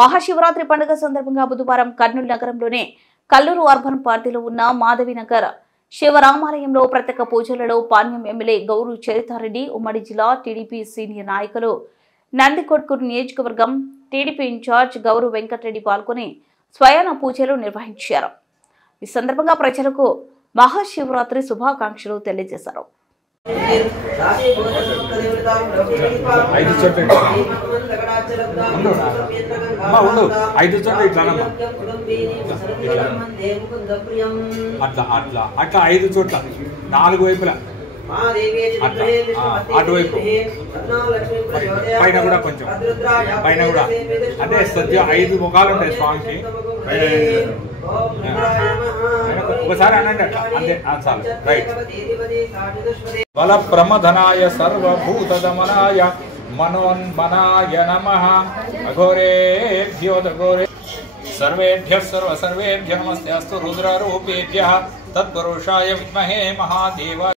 మహాశివరాత్రి పండుగ సందర్భంగా బుధవారం కర్నూలు నగరంలోని కల్లూరు అర్బన్ పార్టీలో ఉన్న మాధవినగర్ శివరామాలయంలో ప్రత్యేక పూజలలో పాణ్యం ఎమ్మెల్యే గౌరు చరితారెడ్డి, ఉమ్మడి జిల్లా టీడీపీ సీనియర్ నాయకులు, నందికొట్కూరు నియోజకవర్గం టీడీపీ ఇన్ఛార్జ్ గౌరు వెంకటరెడ్డి పాల్గొని స్వయాన పూజలు నిర్వహించారు. ఈ సందర్భంగా ప్రజలకు మహాశివరాత్రి శుభాకాంక్షలు తెలియజేశారు. అట్లా 5 చోట్ల 4 వైపులా అటువైపు పైన కూడా కొంచెం పైన కూడా అంటే సద్య 5 ముఖాలు ఉంటాయి స్వామికి. ఒకసారి అనండి అట్లా అంతే చాలు. రైట్. బల ప్రమధనాయ సర్వభూతదమనాయ మనోన్మనాయ నమః. అఘోరేభ్యో ఘోరే सर्वेभ्यः सर्वेभ्यः नमस्ते अस्तु रुद्रारूपेभ्यः तत्पुरुषाय विद्महे महादेवाय।